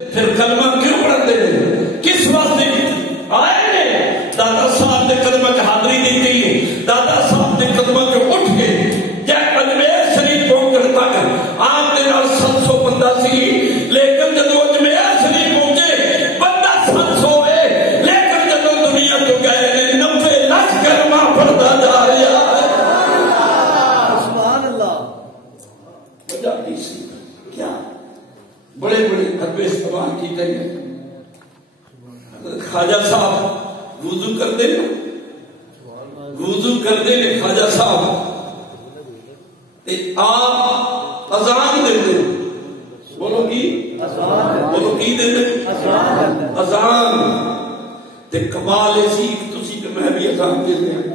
پھر کلمہ کیوں پڑھتے ہیں؟ کس واسطے آئے نے؟ دادا صاحب نے کلمہ کی حاضری دیتی، دادا صاحب نے کلمہ کے اٹھ کے جب اجمیر شریف پہنچ تک آپ نے 700 بندہ سی، لیکن جب اجمیر شریف پہنچے بندہ 700 ہے، لیکن جب دنیا تو گئے 90 لاکھ کلمہ پڑھتا جا رہا ہے۔ سبحان اللہ۔ وجہ کسی کیا بڑے بڑے حربے استعمال کی گئی ہیں۔ خواجہ صاحب وضو کرتے ہیں خواجہ صاحب آپ اذان دیتے، بولو کی دیتے اذان تے کمال سی تسی تے میں بھی اذان دیتے ہیں۔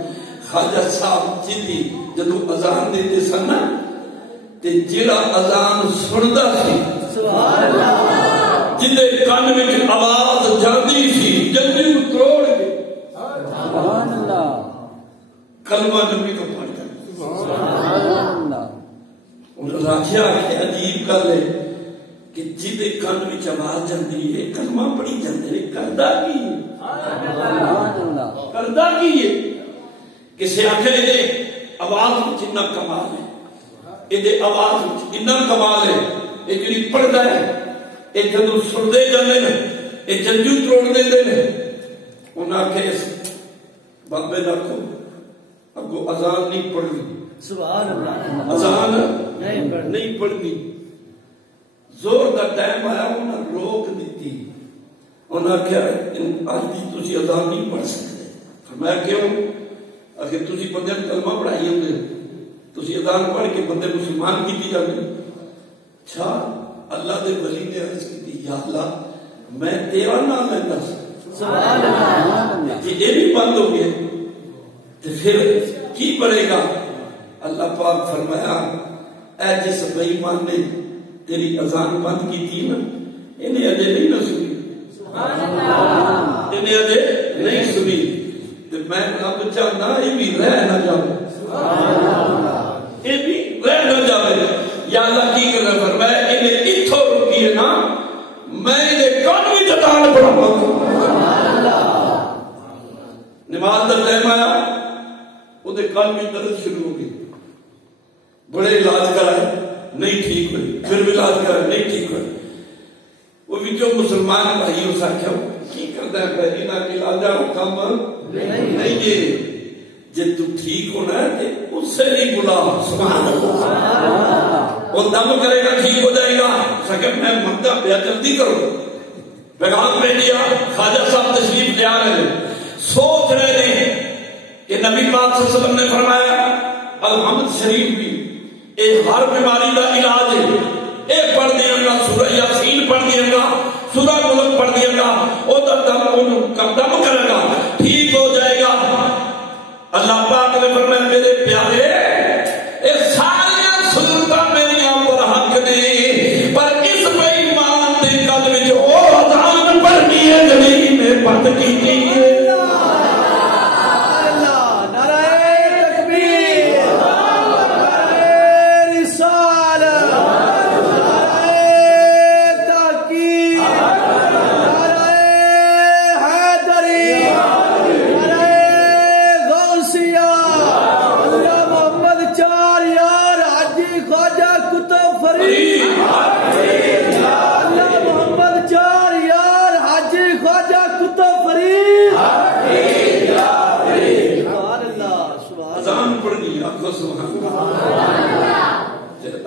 خواجہ صاحب جی جدو اذان دیتے سن تے جڑا اذان سندا سی سبحان اللہ، جدے کان وچ آواز جاندی سی جلدی اتروڑ کے سبحان اللہ، کلمہ نبی کو پڑھتا سبحان اللہ۔ انہوں نے آخیا کہ عجیب گل ہے کہ جدے کان وچ آواز جاندی ہے کلمہ پڑھی جاندے ہے، کردا کی ہے؟ سبحان اللہ، کردا کی ہے؟ کسے آخے یہ آواز وچ اتنا کمال ہے، یہ آواز وچ اتنا کمال ہے، یہ جڑی پڑھدا ہے یہ جدو سنتے جانے یہ جلدی تروڑ دے دے انہاں آخے بابے رکھو اگو اذان نہیں پڑھنی، سبحان اللہ، اذان نہیں پڑھنی۔ زور کا ٹائم آیا انہاں روک دیتی، انہاں آخیا آج دی تسی اذان نہیں پڑھ سکتے۔ فرمایا کیوں؟ آخر تسی بندے کلمہ پڑھائی ہوندے، تسی اذان پڑھ کے بندے مسلمان کیتی جاندے۔ اچھا اللہ دے ولی نے عرض کی یا اللہ میں تیرا نام لیتا سبحان اللہ، جی یہ بھی بند ہو گئے تو پھر کی پڑے گا؟ اللہ پاک فرمایا اے جس بے ایمان نے تیری اذان بند کی تھی نا انہیں اجے نہیں نہ سنی، انہیں اجے نہیں سنی تو میں اب چاہنا یہ بھی رہ نہ جاؤ، یہ بھی رہ نہ جاؤ۔ یا اللہ کی کر رہا فرمایا انہیں اتھو رکی ہے نا میں انہیں قانوی جتان پڑھا نماز در ٹائم آیا انہیں قانوی درد شروع ہو گئی، بڑے علاج کرائے نہیں ٹھیک ہوئی، پھر بھی علاج کرائے نہیں ٹھیک ہوئی۔ وہ بھی جو مسلمان بھائی ہو سکتا کی کرتا ہے پہلی نہ علاجہ کم نہیں دے جب تو ٹھیک ہونا ہے اس سے نہیں بلا سبحان اللہ، وہ دم کرے گا ٹھیک ہو جائے گا۔ سکر میں مدہ بیا جلدی کرو پیغام پہ دیا، خواجہ صاحب تشریف لے آ رہے ہیں، سوچ رہے ہیں کہ نبی پاک صلی اللہ علیہ وسلم نے فرمایا الحمد شریف بھی اے ہر بیماری کا علاج ہے، اے پڑھ دیا گا سورہ یاسین پڑھ دیا گا سورہ ملک پڑھ دیا گا وہ دم کرے گا ٹھیک ہو جائے گا۔ اللہ پاک نے فرمایا میرے پیارے اے ساری سنتا میری پر حق نہیں پر اس بے ایمان دے قلب وچ او اذان پڑھنی ہے جڑی میں بند کیتی ہے۔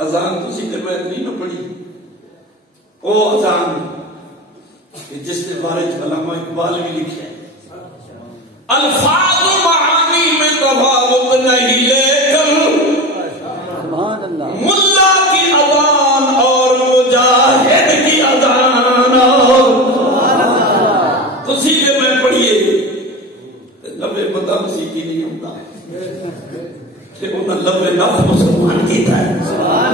اذان تو سی میں نہیں نہ پڑھی او اذان کہ جس کے بارے علامہ اقبال بھی لکھے الفاظ معانی میں تفاوت نہیں لیکن ملا کی اذان اور مجاہد کی اذان تو سیدھے میں پڑھیے لبے بتا مسیحی نہیں ہوتا کہ انہاں لبے نفس مسلمان کیتا ہے۔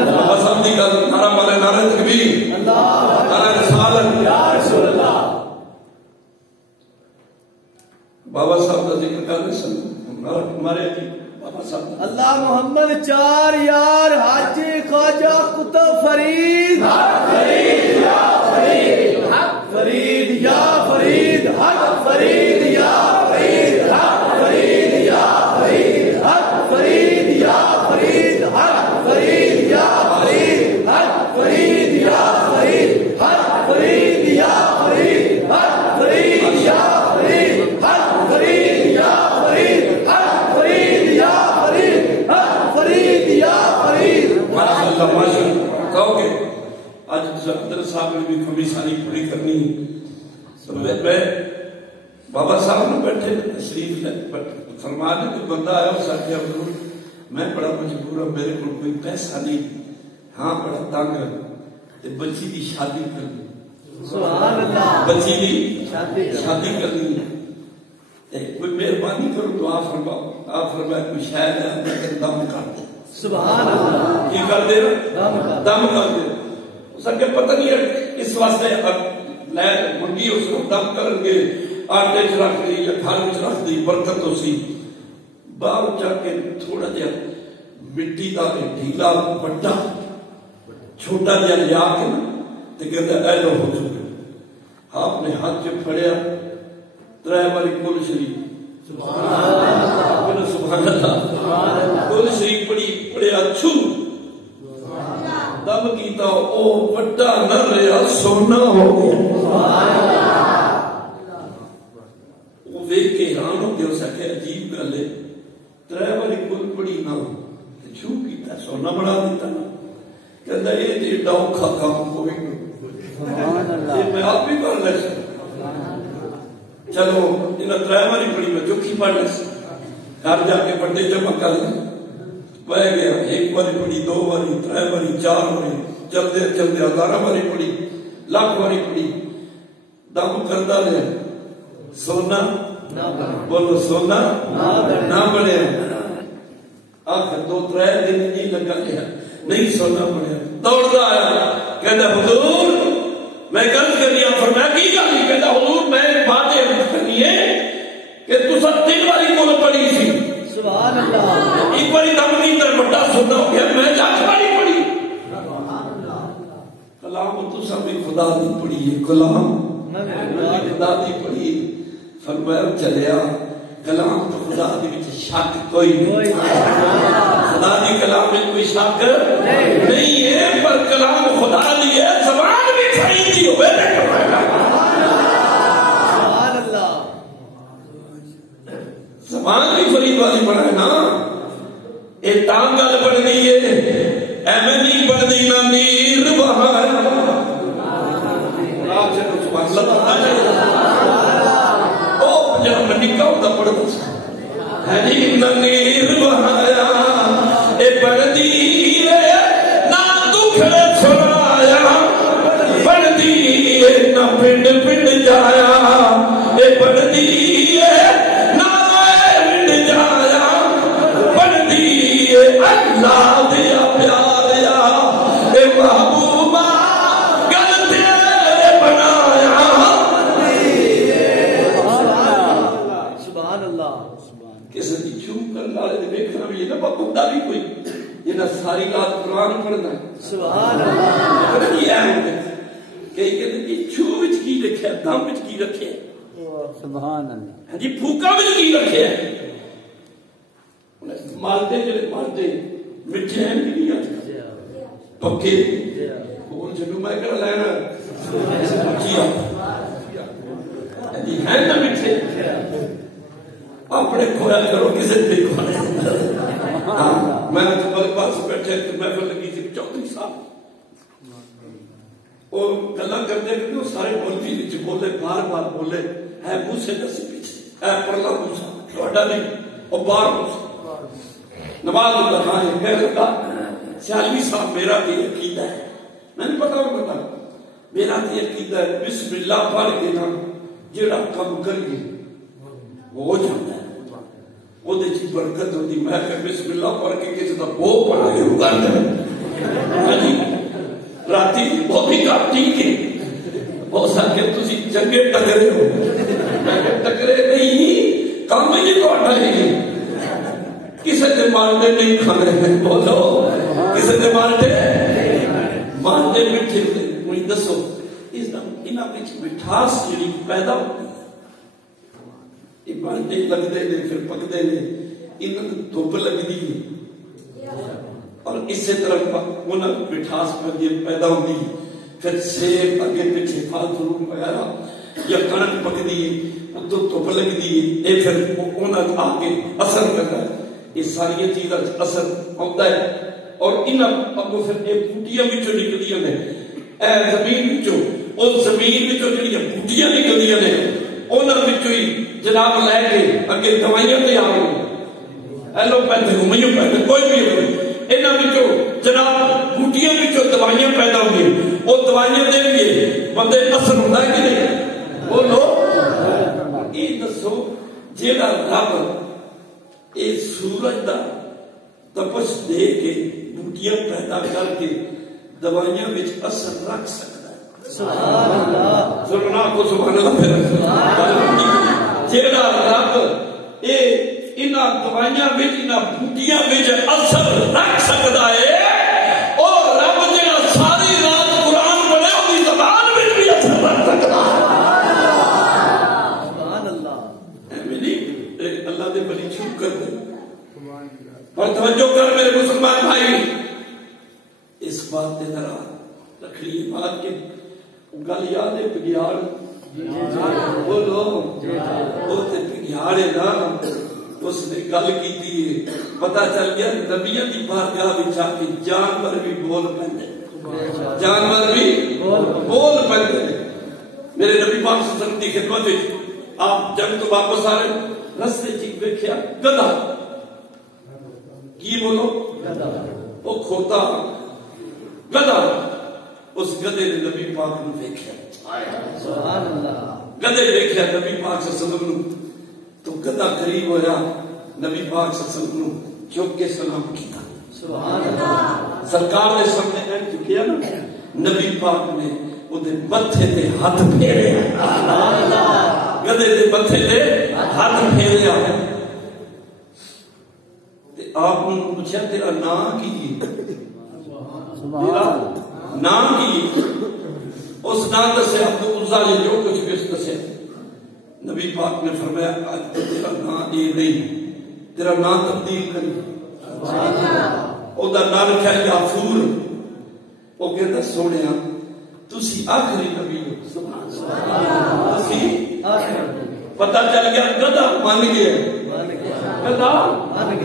بابا صاحب دی گل نعرہ مارے نعرہ تکبیر نعرہ رسالت یا رسول اللہ۔ بابا صاحب کا ذکر کرنے سن ہمارے بابا صاحب اللہ محمد چار یار حاجی خواجہ قطب فرید فرید یا فرید حق فرید یا فرید حق فرید یا فرید حق فرید یا فرید حق فرید یا فرید حق فرید یا فرید حق فرید یا فرید حق فرید یا فرید حق فرید یا فرید حق فرید یا فرید حق فرید یا فرید. ماشاءاللہ ماشاءاللہ. کہو کہ آج حضرت صاحب نے بھی کمیسانی پوری کرنی تو میں بابا صاحب نے بیٹھے تشریف لے فرمانے کوئی بندہ آیا اس آگیا حضور میں بڑا مجبور ہوں میرے کو کوئی پیسہ نہیں ہاں بڑا تانگ ہے بچی کی شادی کرنی سبحان اللہ بچی کی شادی کرنی کوئی مہربانی کرو دعا فرماؤ آپ فرمائے کوئی شاید ہے دم کر دو سبحان اللہ کی کر دے دم کر دے اس کے پتہ نہیں ہے اس واسطے لے منگی اس کو دم کرن گے آٹے چ رکھ دی یا گھر وچ رکھ دی برکت ہو سی باہر جا کے تھوڑا جہا مٹی کا ڈھیلا بڑا چھوٹا جہا لیا کے تے کہندا اے لو ہو چکے آپ نے ہاتھ چ پھڑیا ترے باری کل شریف سبحان اللہ سبحان اللہ کل شریف پڑھیا چھو دم کیتا او بڑا نہ رہا سونا ہو گیا وہ دیکھ کے حیران ہو گیا اس آخیا عجیب گل ہے ترے والی کل پڑی نہ چھو کیتا سونا بنا دیتا نا کہتا یہ تو ایڈا اوکھا کام کوئی نہیں میں آپ بھی کر لے چلو انہیں ترے والی پڑی میں چوکھی پڑھ لے گھر جا کے بڑے جمع کر لیں بہ گیا ایک باری پڑی دو باری ترے باری چار باری چلتے چلتے ہزارہ باری پڑی لاکھ باری پڑی دم کرتا رہے سونا بولو سونا نہ بڑھے آخر دو ترے دن نہیں لگا گیا نہیں سونا بڑھیا دوڑتا آیا کہتا حضور میں گل کرنی فرمایا کی گل کہتا حضور میں بات یہ کرنی ہے کہ تسا 3 باری کول پڑھی سی سبحان اللہ ایک باری دم نہیں در بڑا سونا ہو گیا میں 4 باری پڑھی کلام تسا بھی خدا دی پڑھی ہے کلام خدا دی پڑھی فرمایا چلیا کلام تو خدا دی وچ شک کوئی نہیں خدا دی کلام میں کوئی شک نہیں ہے پر کلام خدا دی ہے زبان بھی صحیح دی ہوئے سبحان اللہ زبان بھی فرید والی بڑھا ہے نا اے تانگل پڑھنی ہے ایمیں نہیں پڑھنی نا نیر بہار آپ چلو سبحان اللہ جب میں نکا ہوتا پڑھتا ہے نیر بہایا اے پڑھدی ہے نہ دکھڑے چھڑایا پڑھدی ہے نہ پنڈ پنڈ جایا اے پڑھدی ہے نہ پنڈ جایا پڑھدی ہے اللہ دیا پیاریا اے محبوبہ گل تیرے بنایا کسی کی چھوم کرنا والے دیکھنا بھی یہ نہ بکتا بھی کوئی یہ نہ ساری رات قرآن پڑھنا سبحان اللہ یہ ہے کہ یہ چھو وچ کی رکھے دم وچ کی رکھے سبحان اللہ جی پھوکا وچ کی رکھے مالتے جڑے مالتے مٹھے ہیں بھی نہیں آج پکے اور جنو میں کر لینا کیا جی ہے نا مٹھے اپنے کھویا کرو کسی بھی کھویا میں نے تمہارے پاس بیٹھے تو محفل لگی تھی 34 سال وہ گلا کرتے کرتے وہ سارے مولوی نیچے بولے بار بار بولے ہے موسے دسی پیچھے ہے پرلا موسا تھوڑا نہیں اور بار موسا نماز اللہ خان یہ کہہ لگا سیالوی صاحب میرا بھی عقیدہ ہے میں نے پتا وہ بتا میرا بھی عقیدہ ہے بسم اللہ پڑھ کے نا جڑا کم کریے وہ ہو جاتا ہے وہ دے چی برکت ہوتی میں کہ بسم اللہ پڑھ کے کسی دا وہ پڑھا کے اگار دے راتی وہ بھی کاٹی کے وہ ساکے تسی جنگے ٹکرے ہو میں کہ ٹکرے نہیں کام ہی تو اٹھائے گی کسی دے مالتے نہیں کھانے ہیں بولو کسی دے مالتے مالتے مٹھے ہوئے مجھے دسو انہاں وچ مٹھاس جڑی پیدا ہوتی ہے، یہ بانٹے لگتے ہیں پھر پکتے ہیں، انہاں کو دھوپ لگتی ہے اور اسی طرح انہاں مٹھاس پیدا ہوتی ہے، پھر سیب اگے پیچھے پھل فروٹ وغیرہ یا کڑک پکتی ہے، تو دھوپ لگتی ہے، یہ پھر انہاں آ کے اثر کرتا ہے، یہ ساری چیزاں اثر ہوتا ہے اور انہاں اگوں پھر یہ بوٹیاں وچوں نکلدیاں نے، اے زمین وچوں، اس زمین وچوں جڑیاں بوٹیاں نکلدیاں نے انہاں وچوں ہی جناب لے کے اگے دوائیاں تے آ گئی، ایلوپیتھی ہومیوپیتھی کوئی بھی ہو، انہاں وچوں جناب بوٹیاں وچوں دوائیاں پیدا ہوئی، وہ دوائیاں دے کے بندے اثر ہوندا ہے کہ نہیں؟ بولو یہ دسو جیڑا رب اے سورج دا تپش دے کے بوٹیاں پیدا کر کے دوائیاں وچ اثر رکھ سکتا ہے، سبحان اللہ، سننا کو سبحان اللہ، پھر جیڑا رب اے انہاں دوائیاں وچ انہاں بوٹیاں وچ اثر رکھ سکتا ہے، اور رب جیڑا ساری رات قرآن پڑھے اس دی زبان وچ بھی اثر رکھ سکتا ہے، سبحان اللہ، اللہ دے بڑی چھپ کر دے، اور توجہ کر میرے مسلمان بھائی، اس بات نے ذرا رکھ لی بات کے گل یاد ہے بگیاڑ، بولو وہ تے بگیاڑ ہے نا، اس نے گل کی تھی، پتہ چل گیا نبیوں کی بارگاہ وچ آ کے جانور بھی بول پندے، جانور بھی بول پندے، میرے نبی پاک صلی اللہ علیہ وسلم کی خدمت وچ آپ جنگ تو واپس آ رہے رستے چ ویکھیا گدھا، کی بولو وہ کھوتا گدھا، اس گدھے نے نبی پاک نو ویکھیا، سبحان اللہ، گدھے ویکھیا نبی پاک صلی اللہ علیہ وسلم نو، تو گدھا قریب ہویا نبی پاک صلی اللہ علیہ وسلم نو جھک کے سلام کیتا، سبحان اللہ، سرکار نے سامنے اینڈ کیا نا، نبی پاک نے اودے متھے تے ہاتھ پھیریا، سبحان اللہ، گدھے دے متھے تے ہاتھ پھیریا، آپ نے پوچھا تیرا نام کی، تیرا نام کی، اس نام دسے عبد العزا نے جو کچھ بھی اس دسے، نبی پاک نے فرمایا آج تیرا نام یہ نہیں، تیرا نام تبدیل کری، او دا نام رکھا یافور، او کہتا سونیا تسی آخری نبی ہو، تسی پتہ چل گیا گدھا مان گیا، گدھا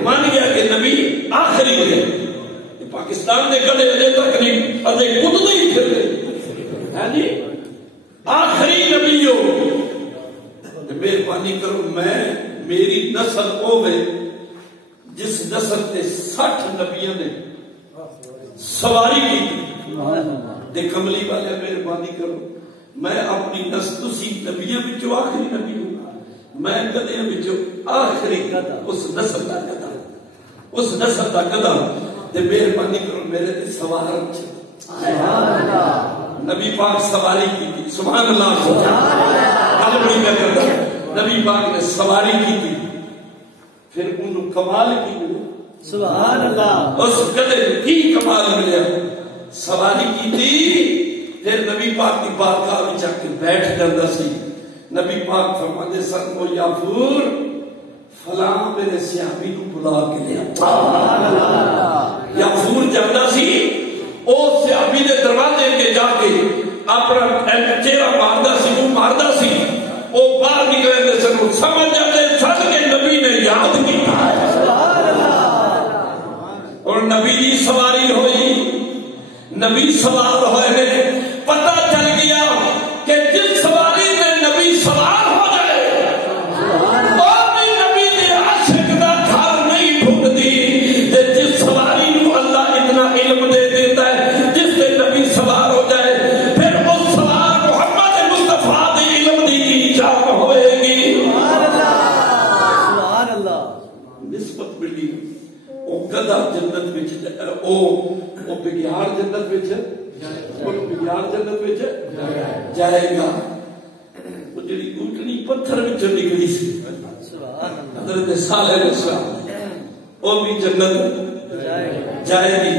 مان گیا کہ نبی آخری ہوئے، پاکستان نے گدھے اجے تک نہیں اجے کدے ہی پھر گئے، ہاں جی آخری نبی ہو، مہربانی کرو میں میری نسل ہوے جس نسل تے 60 نبیوں نے سواری کی، تے کملی والے مہربانی کرو میں اپنی نسل تسی نبیوں وچوں آخری نبی ہوں، میں گدھیاں وچوں آخری اس نسل دا گدھا، اس نسل دا گدھا، تے مہربانی کرو میرے تے سوار سبحان اللہ، نبی پاک سواری کی تھی، سبحان اللہ، گل بڑی میں کرتا نبی پاک نے سواری کی تھی، پھر انہوں کمال کی ملے، سبحان اللہ، اس گدھے کی کمال ملیا، سواری کی تھی، پھر نبی پاک کی بارگاہ وچ آ کے بیٹھ جاندا سی، نبی پاک فرماتے سن او یافور فلاں میرے صحابی کو بلا کے لیا، سبحان اللہ، یافور جاندا سی او صحابی دے دروازے کے جا کے اپنا چہرہ ماردا سی، وہ ماردا سی، او باہر نکلے تے سن سمجھ جاتے سن کہ نبی نے یاد کیتا ہے، سبحان اللہ، اور نبی دی سواری ہوئی، نبی سوار ہوئے نے، پتہ چل گیا کہ جس سواری میں نبی سوار ہو جائے اور بھی نبی دے عاشق دا گھر نہیں ڈھونڈتی، جس سواری نو اللہ اتنا علم دے دیتا ہے جس سے نبی سوار ہو جائے پھر اس سوار محمد مصطفیٰ دے علم دی جان ہوئے گی، سبحان اللہ، سبحان اللہ، نسبت ملی، او گدھا جنت وچ او بگیاڑ جنت وچ بگیاڑ جنت وچ جائے گا، وہ جڑی اونٹنی پتھر وچ نکلی سی حضرت صالح علیہ السلام وہ بھی جنت جائے گی،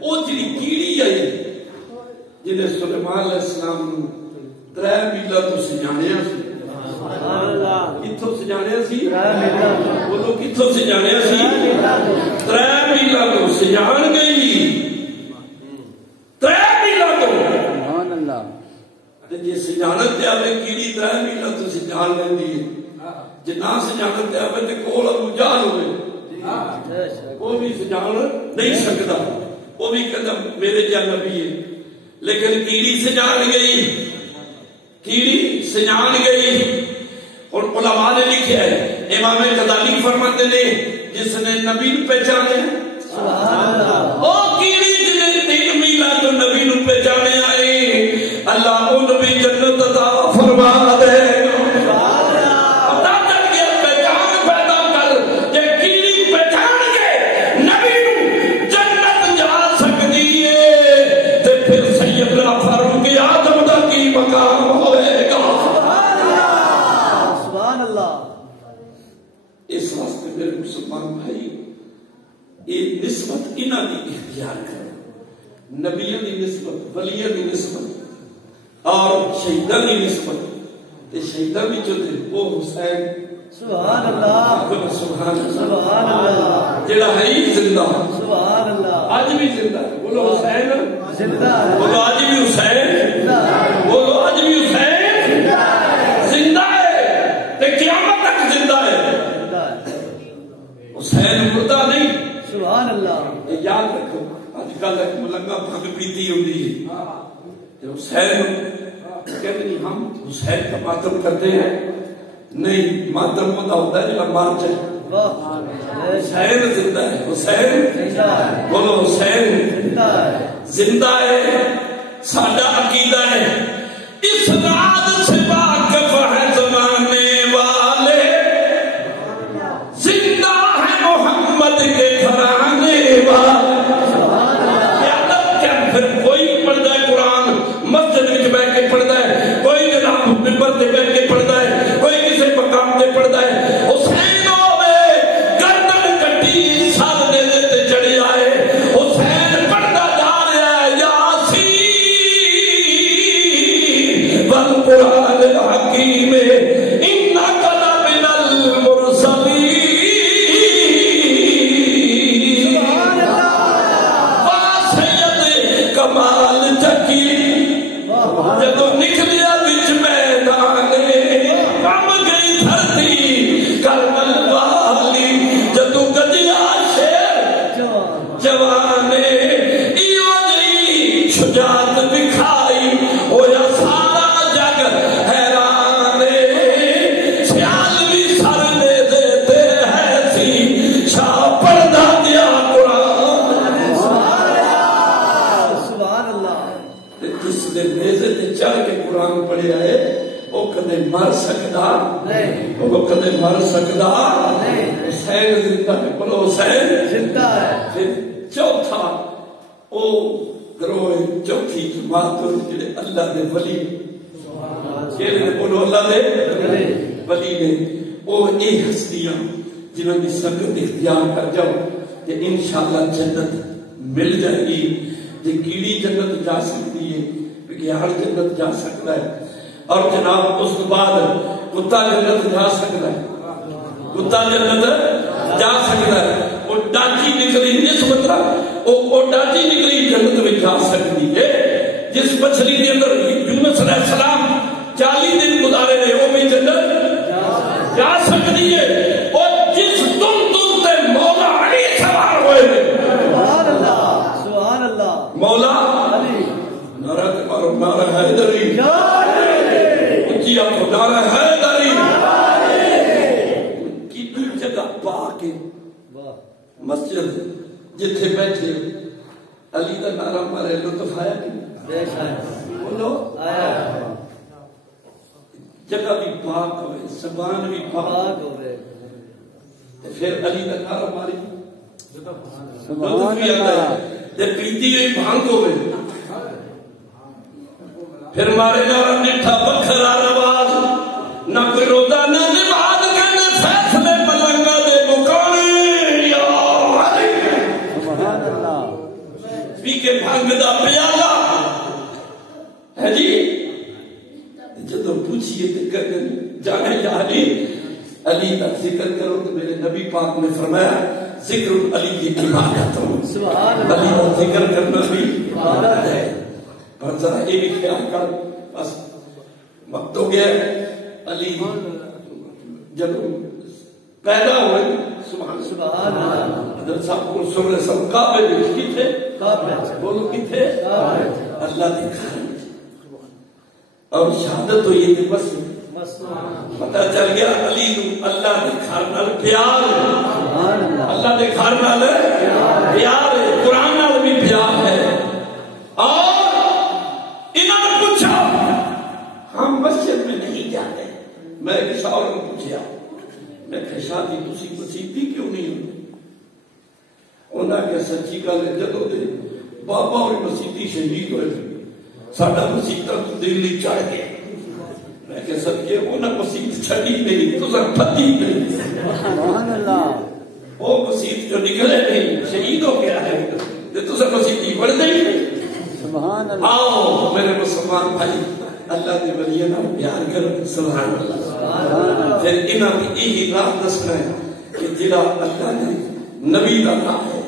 وہ جڑی کیڑی آئی جنہیں سلیمان علیہ السلام 3 میلا تو سجانیا سی کتوں سجانیا سی بولو کتوں سجانیا سی 3 میلا تو سجان گئی 3 میلا تو جی سجانت تے آوے کیڑی 3 میلا تو سجان لیندی ہے جی نہ سجانت تے آوے تے کول ابو جہل ہوئے وہ بھی سجان نہیں سکتا وہ بھی کہتا میرے جا نبی ہے لیکن کیڑی سجان گئی کیڑی سجان گئی اور علماء نے لکھا ہے امام غزالی فرماتے نے جس نے نبی پہچانے وہ کیڑی جنہیں 3 میلا تو نبی نو پہچانے آئے اللہ ان بھی جنت عطا فرما دے نسبت انہاں دی اختیار کرو نبیوں دی نسبت ولیوں دی نسبت اور شہیداں دی نسبت تے شہیداں وچ تے وہ حسین سبحان اللہ سبحان اللہ جڑا ہے زندہ سبحان اللہ اج بھی زندہ ہے بولو حسین زندہ ہے بولو اج بھی حسین زندہ ہے بولو اج بھی حسین زندہ ہے تے قیامت تک زندہ ہے حسین مردہ نہیں سبحان اللہ یاد رکھو آج کل ایک ملنگا بھنگ پیتی ہوتی ہے حسین کہتے نہیں ہم حسین کا ماتم کرتے ہیں نہیں ماتم ہوتا ہوتا ہے جب مار جائے حسین زندہ ہے حسین بولو حسین زندہ ہے سادہ عقیدہ ہے اس رات سے واقف ہے زمانے والے زندہ ہے محمد کے گھرانے والے پھر کوئی پڑھتا ہے قرآن مسجد میں بیٹھ کے پڑھتا ہے کوئی جناب ممبر پہ بیٹھ کے پڑھتا ہے کوئی کسی مقام پہ پڑھتا ہے حسین ہوئے گردن کٹی ساتھ دے دیتے چڑھے آئے حسین پڑھتا جا رہا ہے یاسین والقرآن الحکیم انک لمن المرسلین کمال چکی جدو نکلیا بچ میدانے کم گئی دھرتی کرمل والی جدو گجیا شیر جوانے ایو جی شجاعت دکھائی ہویا سارا جگ حیرانے سیال بھی سر دے دیتے ہیں سی شاہ پردہ دیا چل کے قرآن پڑھے آئے وہ کدے مر سکتا وہ کدے مر سکتا حسین زندہ ہے بولو حسین زندہ ہے پھر چوتھا وہ گروہ چوتھی جماعت جڑے اللہ دے ولی جڑے بولو اللہ دے ولی نے وہ اے ہستیاں جنہوں نے سنگت اختیار کر جاؤ کہ انشاءاللہ جنت مل جائے گی کہ کیڑی جنت جا سکتی ہے کہ ہر جنت جا سکتا ہے اور جناب اس کے بعد کتا جنت جا سکتا ہے کتا جنت جا سکتا ہے وہ ڈاچی نکلی نسبت وہ ڈاچی نکلی جنت میں جا سکتی ہے جس مچھلی کے اندر یونس علیہ السلام 40 دن گزارے رہے وہ بھی جنت جا سکتی ہے اور جس تم تے مولا علی سوار ہوئے سبحان اللہ سبحان اللہ مولا نعرہ تمہارا نعرہ حیدری اچھی آپ کو نعرہ حیدری کی جگہ پا کے مسجد جتھے بیٹھے علی کا نعرہ مارے لطف آیا کہ بولو جگہ بھی پاک ہوئے زبان بھی پاک ہوئے پھر علی کا نعرہ ماری لطف بھی آتا ہے جب پیتی ہوئی بھانگ ہوئے پھر مارے گا نٹھا بکھرا رواز نہ کوئی رودا نہ نماز کہنے فیصلے ملنگا دے مکانے یا علی سبحان اللہ پی کے بھنگ دا پیالہ ہے جی پوچھیے تو کہتے ہیں جانے یا علی علی کا ذکر کرو تو میرے نبی پاک نے فرمایا ذکر علی کی عبادت ہو. علی کا ذکر کرنا بھی عبادت ہے. اور ذرا یہ بھی خیال کر بس وقت ہو گیا. علی جب پیدا ہوئے سبحان اللہ حضرت صاحب کو سن رہے سب کعبے میں کی تھے بولو کی تھے اللہ کے گھر میں اور شہادت ہوئی تھی بس پتہ چل گیا علی نو اللہ کے گھر نال پیار اللہ کے گھر نال پیار ہے قرآن نال بھی پیار ہے. اور انہوں نے پوچھا ہم مسجد میں نہیں جاتے. میں ایک شاعر نے پوچھا میں کہ شادی تسی مسیحی کیوں نہیں ہوئی؟ انہوں نے کہا سچی گل ہے جدوں دے بابا اور مسیحی شہید ہوئے ساڈا مسیح دلی چڑھ گیا. میں کہ صدقے انہاں مسیح چھڈی نہیں تساں پھدی نہیں سبحان اللہ وہ مسیح جو نکلے نہیں شہید ہو گیا ہے تے تساں مسیح بڑھ گئی سبحان اللہ. آؤ میرے مسلمان بھائی اللہ دے ولیاں نال پیار کرو سبحان اللہ. پھر انہاں دی یہی راہ دسنا ہے کہ جڑا اللہ نے نبی دا راہ ہے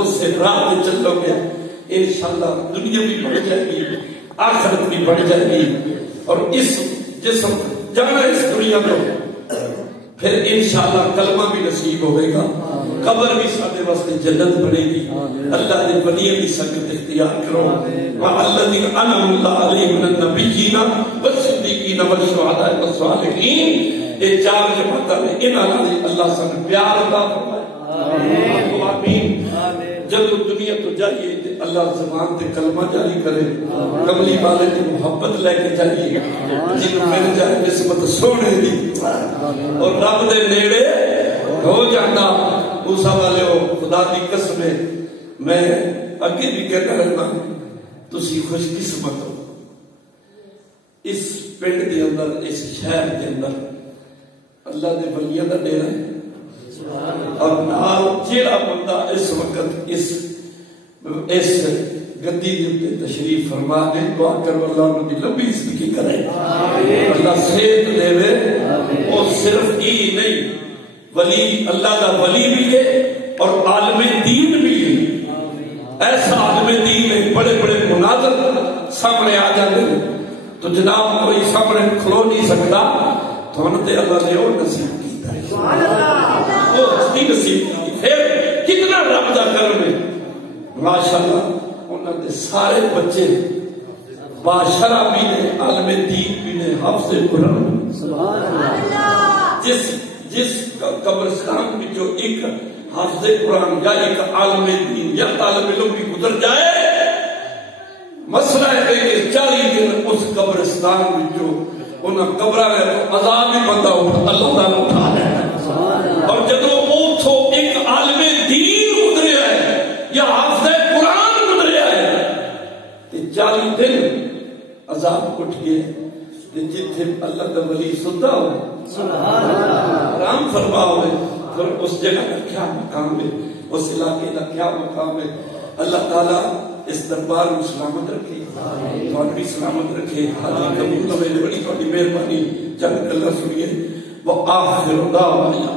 اس سے راہ تے چلو گے انشاءاللہ دنیا بھی بڑھ جائے گی آخرت بھی بڑھ جائے گی. اور اس جسم جانا اس دنیا میں پھر انشاءاللہ کلمہ بھی نصیب ہوئے گا قبر بھی ساتھے واسطے جنت بنے گی. اللہ نے ولیوں کی سنگت اختیار کرو وَالَّذِينَ أَنْعَمَ اللَّهُ عَلَيْهِم مِّنَ النَّبِيِّينَ وَالصِّدِّيقِينَ وَالشُّهَدَاءِ وَالصَّالِحِينَ. یہ چار جماعتیں نے انہاں نے اللہ سے پیار عطا فرمایا. آمین. جب دنیا تو جائیے اللہ زبان تے کلمہ جاری کرے کملی والے کی محبت لے کے جائیے جنہوں مل جائے نسبت سونے دی اور رب دے نیڑے ہو جانا. موسیٰ والے ہو خدا دی قسم ہے میں اگے بھی کہتا رہنا تسی خوش قسمت ہو اس پنڈ دے اندر اس شہر دے اندر اللہ دے ولیاں دا ڈیرا ہے. اور نال جیڑا بندہ اس وقت اس گدی دے تشریف فرما دے دعا کرو اللہ ان کی لمبی زندگی کرے اللہ صحت دے اور صرف ہی نہیں ولی اللہ دا ولی بھی ہے اور عالم دین بھی ہے. ایسا عالم دین ہے بڑے بڑے مناظر سامنے آ جاتے ہیں تو جناب کوئی سامنے کھلو نہیں سکتا تو ہم تے اللہ نے اور نصیب کیتا ہے وہ ہستی نصیب کی. پھر کتنا رب دا کرم ہے ماشاءاللہ انہوں نے سارے بچے باشرہ بھی نے عالم دین بھی نے حافظ قرآن سبحان اللہ. جس قبرستان میں جو ایک حافظ قرآن یا ایک عالم دین یا طالب علم بھی گزر جائے مسئلہ ہے کہ 40 دن اس قبرستان میں جو انہاں قبرہ ہے تو عذاب ہی بندہ اللہ تعالیٰ اٹھا رہے ہیں. اور جدو اوتھو ایک عالم دین گزرے ہے یا حافظ قرآن گزرے ہے 40 دن عذاب اٹھ گئے جتھے اللہ کا ولی سنتا ہو آرام فرما ہوئے پھر اس جگہ کا کیا مقام ہے اس علاقے کا کیا مقام ہے. اللہ تعالیٰ اس دربار میں سلامت رکھے تو بھی سلامت رکھے. حاضر قبول بڑی بڑی مہربانی چند اللہ سنیے وہ آخر دعوانا